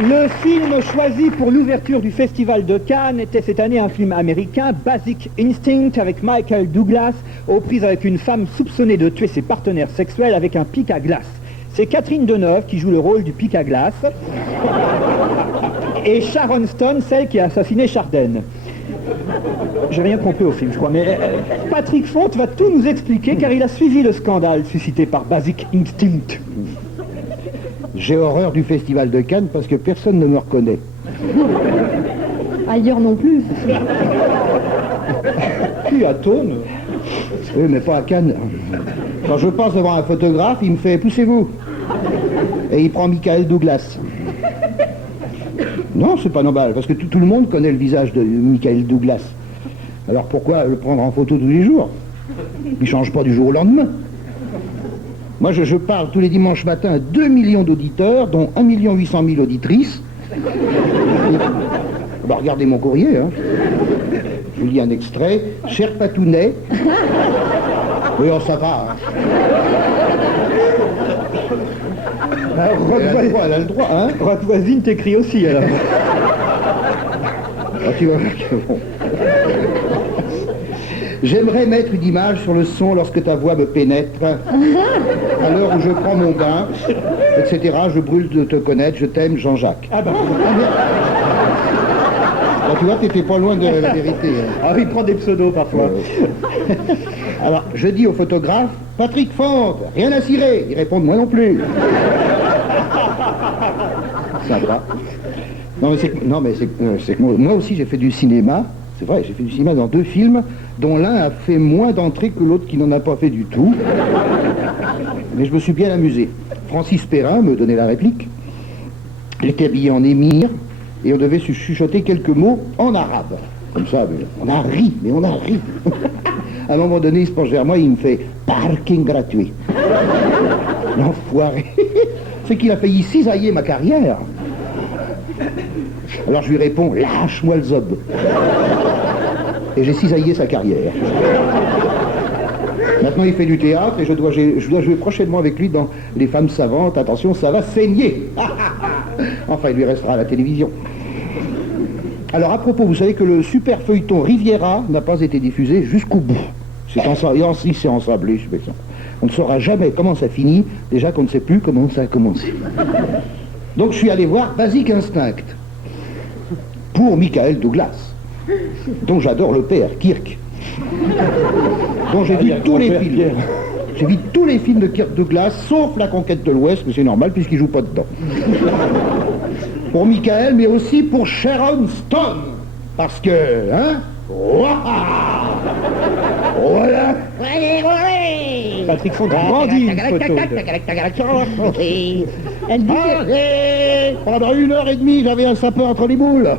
Le film choisi pour l'ouverture du Festival de Cannes était cette année un film américain, Basic Instinct, avec Michael Douglas, aux prises avec une femme soupçonnée de tuer ses partenaires sexuels avec un pic à glace. C'est Catherine Deneuve qui joue le rôle du pic à glace, et Sharon Stone, celle qui a assassiné Chardin. J'ai rien compris au film, je crois, mais Patrick Fonte va tout nous expliquer, car il a suivi le scandale suscité par Basic Instinct. J'ai horreur du Festival de Cannes parce que personne ne me reconnaît. Ailleurs non plus. Puis à Thônes. Oui, mais pas à Cannes. Quand je passe devant un photographe, il me fait « poussez-vous » et il prend Michael Douglas. Non, c'est pas normal, parce que tout le monde connaît le visage de Michael Douglas. Alors pourquoi le prendre en photo tous les jours? Il change pas du jour au lendemain. Moi, je parle tous les dimanches matins à 2 millions d'auditeurs, dont 1 800 000 auditrices. Bah, regardez mon courrier, hein. Je vous lis un extrait. Cher Patounet. Oui, oh, ça va. Hein. Elle a le droit, hein. Rock voisine t'écrit aussi, alors. Ah, tu vois que bon. J'aimerais mettre une image sur le son lorsque ta voix me pénètre. À l'heure où je prends mon bain, etc. Je brûle de te connaître, je t'aime, Jean-Jacques. Ah bah. Bah, tu vois, t'étais pas loin de la vérité. Hein. Ah, il prend des pseudos parfois. Alors, je dis au photographe, Patrick Fonte, rien à cirer. Ils répondent, moi non plus. Ça va. Non, mais c'est que moi aussi j'ai fait du cinéma. C'est vrai, j'ai fait du cinéma dans 2 films, dont l'un a fait moins d'entrées que l'autre qui n'en a pas fait du tout. Mais je me suis bien amusé. Francis Perrin me donnait la réplique. Il était habillé en émir, et on devait se chuchoter quelques mots en arabe. Comme ça, on a ri. À un moment donné, il se penche vers moi, il me fait « parking gratuit ». L'enfoiré. C'est qu'il a failli cisailler ma carrière. Alors je lui réponds « lâche-moi le zob ». Et j'ai cisaillé sa carrière. Maintenant il fait du théâtre et je dois jouer prochainement avec lui dans Les Femmes Savantes. Attention, ça va saigner. Enfin, il lui restera à la télévision. Alors à propos, vous savez que le super feuilleton Riviera n'a pas été diffusé jusqu'au bout. C'est ensablé, je fais ça. On ne saura jamais comment ça finit, déjà qu'on ne sait plus comment ça a commencé. Donc je suis allé voir Basic Instinct pour Michael Douglas, dont j'adore le père, Kirk, dont j'ai vu tous les films. J'ai vu tous les films de Kirk Douglas, sauf La Conquête de l'Ouest, mais c'est normal puisqu'il joue pas dedans. Pour Michael, mais aussi pour Sharon Stone, parce que, hein, voilà. Patrick Fonte grandit une photo. Elle dit Pendant 1h30, j'avais un sapin entre les boules.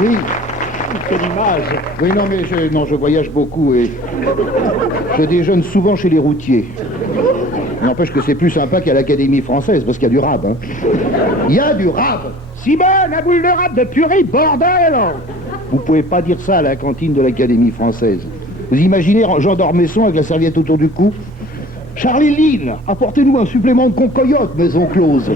Oui. Quelle image. Oui, non, mais je voyage beaucoup et je déjeune souvent chez les routiers. N'empêche que c'est plus sympa qu'à l'Académie française, parce qu'il y a du rab. Hein. Il y a du rab. Simone, la boule de rab de purée, bordel! Vous pouvez pas dire ça à la cantine de l'Académie française. Vous imaginez Jean d'Ormesson avec la serviette autour du cou? Charlie Lynn, apportez-nous un supplément de concoyote, maison close.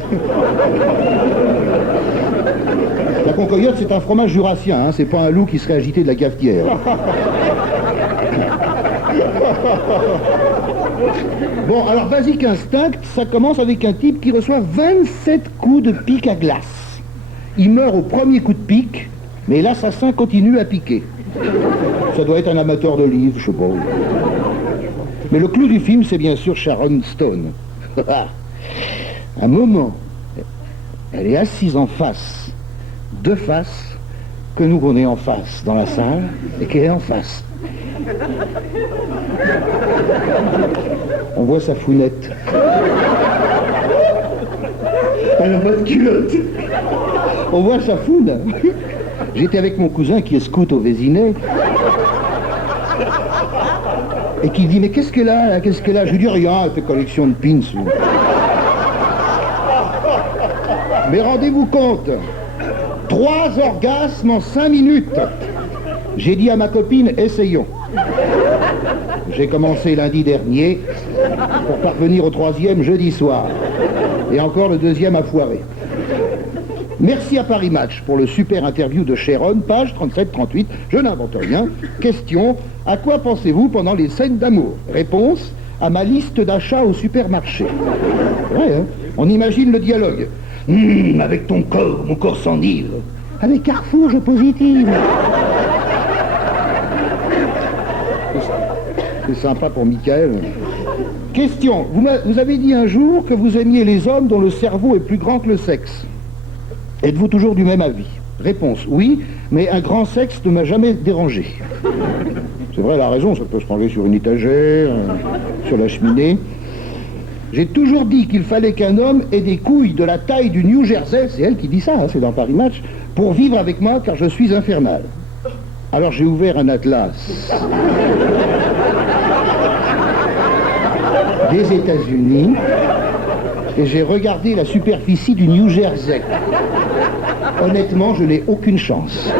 La concoyote, c'est un fromage jurassien, hein, c'est pas un loup qui serait agité de la cafetière. Bon, alors Basic Instinct, ça commence avec un type qui reçoit 27 coups de pic à glace. Il meurt au premier coup de pic, mais l'assassin continue à piquer. Ça doit être un amateur de livres, je sais pas. Mais le clou du film, c'est bien sûr Sharon Stone. Un moment, elle est assise en face, de face, que nous on est en face dans la salle, et qu'elle est en face. On voit sa founette. Elle a pas de culotte. On voit sa foune. J'étais avec mon cousin qui est scout au Vésinet. Et qui dit, mais qu'est-ce qu'elle a là? Qu'est-ce qu'elle a? Je lui dis, rien, elle fait collection de pins. Mais rendez-vous compte, 3 orgasmes en 5 minutes. J'ai dit à ma copine, essayons. J'ai commencé lundi dernier pour parvenir au 3e jeudi soir. Et encore le 2e a foiré. Merci à Paris Match pour le super interview de Sharon, page 37-38. Je n'invente rien. Question, à quoi pensez-vous pendant les scènes d'amour? Réponse, à ma liste d'achats au supermarché. Ouais, hein? On imagine le dialogue. Avec ton corps, mon corps s'enivre. Avec Carrefour, je positive. C'est sympa pour Michael. Question, vous avez dit un jour que vous aimiez les hommes dont le cerveau est plus grand que le sexe. Êtes-vous toujours du même avis? Réponse, oui, mais un grand sexe ne m'a jamais dérangé. C'est vrai, elle a raison, ça peut se ranger sur une étagère, sur la cheminée. J'ai toujours dit qu'il fallait qu'un homme ait des couilles de la taille du New Jersey, c'est elle qui dit ça, hein, c'est dans Paris Match, pour vivre avec moi car je suis infernal. Alors j'ai ouvert un atlas des États-Unis et j'ai regardé la superficie du New Jersey. Honnêtement, je n'ai aucune chance.